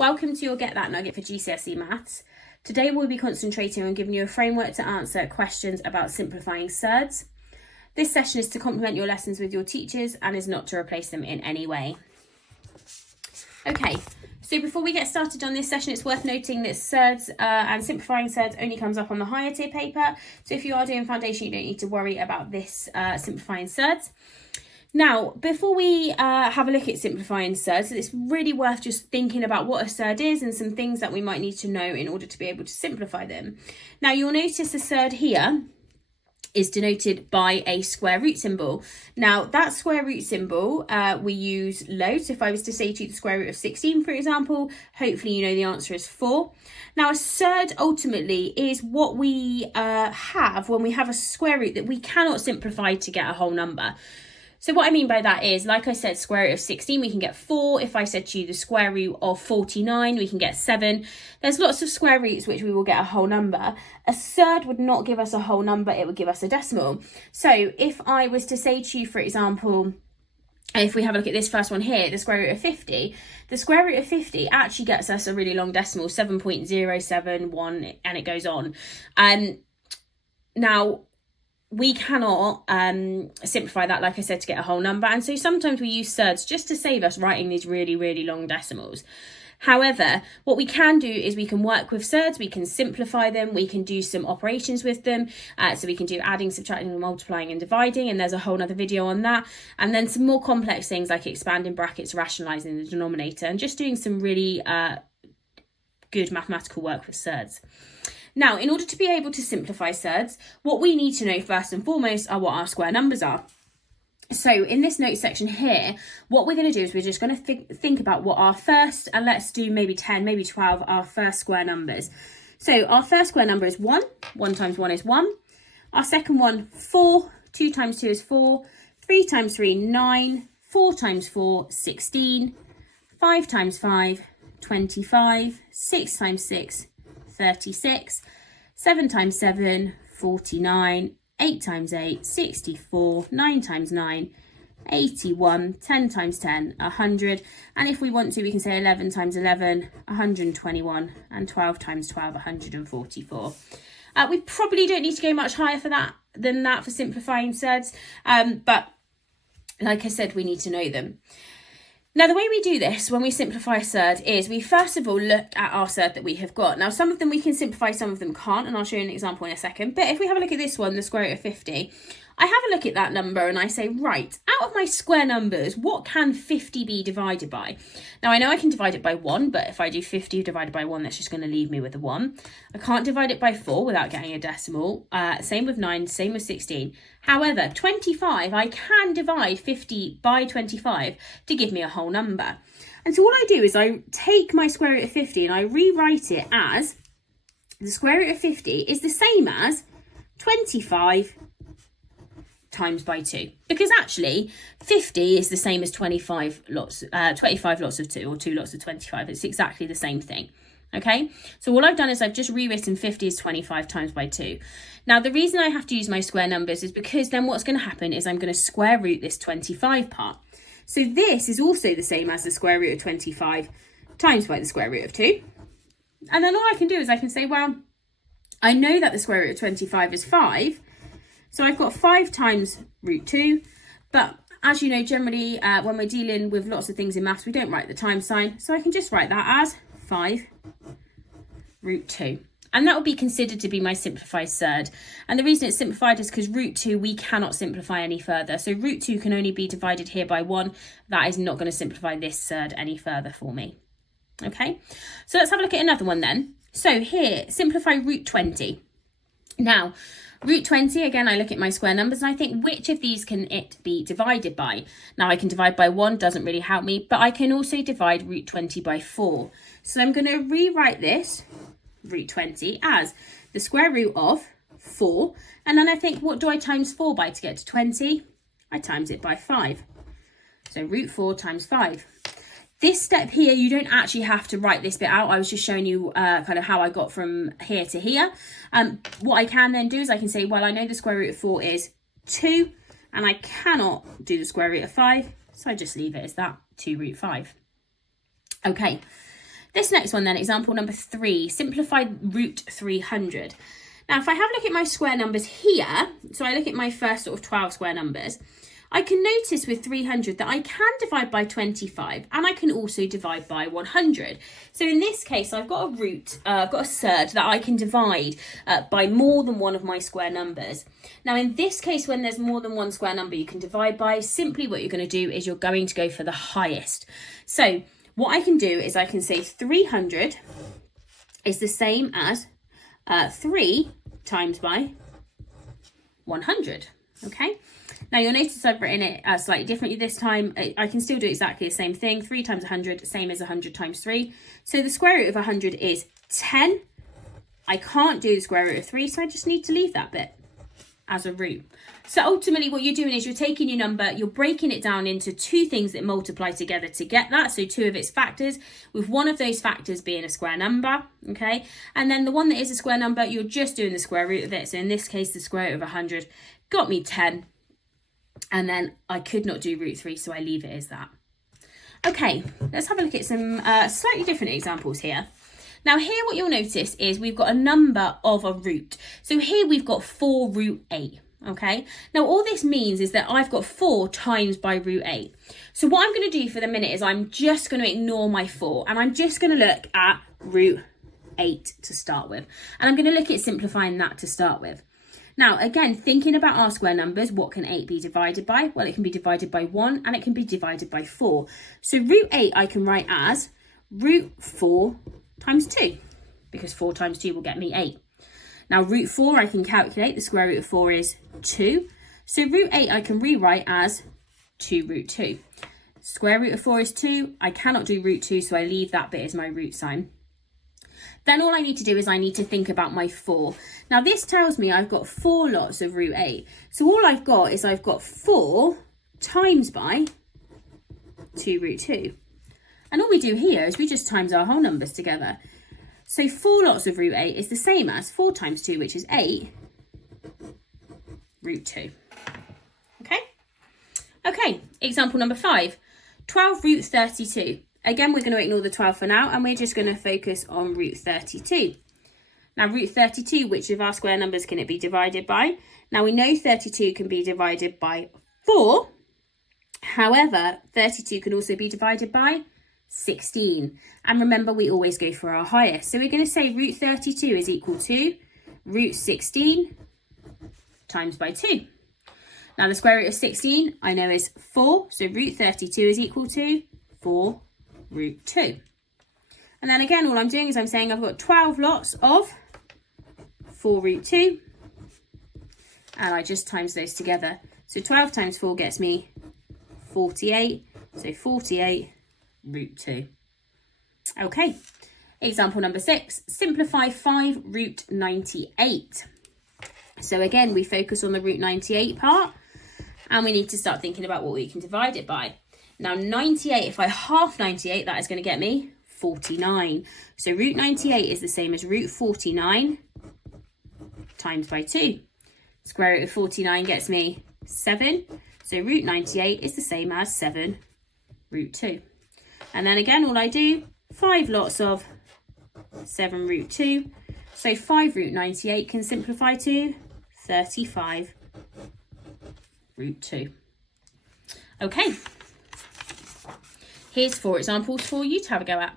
Welcome to your Get That Nugget for GCSE Maths. Today we'll be concentrating on giving you a framework to answer questions about simplifying surds. This session is to complement your lessons with your teachers and is not to replace them in any way. Okay, so before we get started on this session, it's worth noting that surds and simplifying surds only comes up on the higher tier paper. So if you are doing foundation, you don't need to worry about this simplifying surds. Now, before we have a look at simplifying surds, it's really worth just thinking about what a surd is and some things that we might need to know in order to be able to simplify them. Now, you'll notice the surd here is denoted by a square root symbol. Now, that square root symbol, we use loads. So if I was to say to you the square root of 16, for example, hopefully you know the answer is 4. Now, a surd ultimately is what we have when we have a square root that we cannot simplify to get a whole number. So what I mean by that is, like I said, square root of 16, we can get 4. If I said to you the square root of 49, we can get 7. There's lots of square roots which we will get a whole number. A surd would not give us a whole number, it would give us a decimal. So if I was to say to you, for example, if we have a look at this first one here, the square root of 50, the square root of 50 actually gets us a really long decimal, 7.071, and it goes on. Now, we cannot simplify that, like I said, to get a whole number. And so sometimes we use surds just to save us writing these really, really long decimals. However, what we can do is we can work with surds, we can simplify them, we can do some operations with them. So we can do adding, subtracting, multiplying and dividing, and there's a whole other video on that. And then some more complex things like expanding brackets, rationalising the denominator, and just doing some really good mathematical work with surds. Now, in order to be able to simplify surds, what we need to know first and foremost are what our square numbers are. So in this notes section here, what we're going to do is we're just going to think about what our first, and let's do maybe 10, maybe 12, our first square numbers. So our first square number is 1. 1 times 1 is 1. Our second one, 4. 2 times 2 is 4. 3 times 3, 9. 4 times 4, 16. 5 times 5, 25. 6 times 6, 36, 7 times 7, 49, 8 times 8, 64, 9 times 9, 81, 10 times 10, 100. And if we want to, we can say 11 times 11, 121, and 12 times 12, 144. We probably don't need to go much higher than that for simplifying surds, but like I said, we need to know them. Now, the way we do this when we simplify a surd is we first of all look at our surd that we have got. Now, some of them we can simplify, some of them can't, and I'll show you an example in a second. But if we have a look at this one, the square root of 50, I have a look at that number and I say, right, out of my square numbers, what can 50 be divided by? Now, I know I can divide it by 1, but if I do 50 divided by 1, that's just going to leave me with a 1. I can't divide it by 4 without getting a decimal. Same with 9, same with 16. However, 25, I can divide 50 by 25 to give me a whole number. And so what I do is I take my square root of 50 and I rewrite it as the square root of 50 is the same as 25 times by 2, because actually 50 is the same as 25 lots of 2, or 2 lots of 25. It's exactly the same thing. Okay, so all I've done is I've just rewritten 50 as 25 times by 2. Now, the reason I have to use my square numbers is because then what's going to happen is I'm going to square root this 25 part. So this is also the same as the square root of 25 times by the square root of 2. And then all I can do is I can say, well, I know that the square root of 25 is 5. So I've got 5 times root 2, but as you know, generally when we're dealing with lots of things in maths, we don't write the times sign. So I can just write that as 5 root 2. And that will be considered to be my simplified surd. And the reason it's simplified is because root 2, we cannot simplify any further. So root 2 can only be divided here by 1. That is not going to simplify this surd any further for me. Okay, so let's have a look at another one then. So here, simplify root 20. Now, root 20, again, I look at my square numbers and I think, which of these can it be divided by? Now, I can divide by 1, doesn't really help me, but I can also divide root 20 by 4. So I'm going to rewrite this, root 20, as the square root of 4. And then I think, what do I times 4 by to get to 20? I times it by 5. So root 4 times 5. This step here, you don't actually have to write this bit out. I was just showing you kind of how I got from here to here. What I can then do is I can say, well, I know the square root of 4 is 2, and I cannot do the square root of 5, so I just leave it as that, 2 root 5. Okay, This next one then, example number 3, simplify root 300. Now, if I have a look at my square numbers here, so I look at my first sort of 12 square numbers, I can notice with 300 that I can divide by 25 and I can also divide by 100. So in this case, I've got a root, I've got a surd that I can divide by more than one of my square numbers. Now, in this case, when there's more than one square number you can divide by, simply what you're going to do is you're going to go for the highest. So what I can do is I can say 300 is the same as 3 times by 100, okay? Now you'll notice I've written it slightly differently this time. I can still do exactly the same thing. 3 times 100, same as 100 times 3. So the square root of 100 is 10. I can't do the square root of 3, so I just need to leave that bit as a root. So ultimately what you're doing is you're taking your number, you're breaking it down into 2 things that multiply together to get that, so 2 of its factors, with one of those factors being a square number, okay? And then the one that is a square number, you're just doing the square root of it. So in this case, the square root of 100 got me 10. And then I could not do root 3, so I leave it as that. Okay, let's have a look at some slightly different examples here. Now here what you'll notice is we've got a number of a root. So here we've got 4 root 8, okay? Now all this means is that I've got 4 times by root 8. So what I'm going to do for the minute is I'm just going to ignore my 4 and I'm just going to look at root 8 to start with. And I'm going to look at simplifying that to start with. Now, again, thinking about our square numbers, what can 8 be divided by? Well, it can be divided by 1 and it can be divided by 4. So root 8 I can write as root 4 times 2, because 4 times 2 will get me 8. Now, root 4 I can calculate. The square root of 4 is 2. So root 8 I can rewrite as 2 root 2. Square root of 4 is 2. I cannot do root 2, so I leave that bit as my root sign. Then all I need to do is I need to think about my 4. Now this tells me I've got 4 lots of root 8. So all I've got is I've got 4 times by 2 root 2. And all we do here is we just times our whole numbers together. So 4 lots of root 8 is the same as 4 times 2, which is 8 root 2. Okay? Okay, example number 5. 12 root 32. Again, we're going to ignore the 12 for now, and we're just going to focus on root 32. Now, root 32, which of our square numbers can it be divided by? Now, we know 32 can be divided by 4. However, 32 can also be divided by 16. And remember, we always go for our highest. So we're going to say root 32 is equal to root 16 times by 2. Now, the square root of 16, I know, is 4. So root 32 is equal to 4 root 2. And then again, all I'm doing is I'm saying I've got 12 lots of 4 root 2, and I just times those together. So 12 times 4 gets me 48, so 48 root 2. Okay, example number 6, simplify 5 root 98. So again, we focus on the root 98 part, and we need to start thinking about what we can divide it by. Now 98, if I half 98, that is going to get me 49. So root 98 is the same as root 49 times by 2. Square root of 49 gets me 7. So root 98 is the same as 7 root 2. And then again, all I do, 5 lots of 7 root 2. So 5 root 98 can simplify to 35 root 2. Okay. Here's 4 examples for you to have a go at.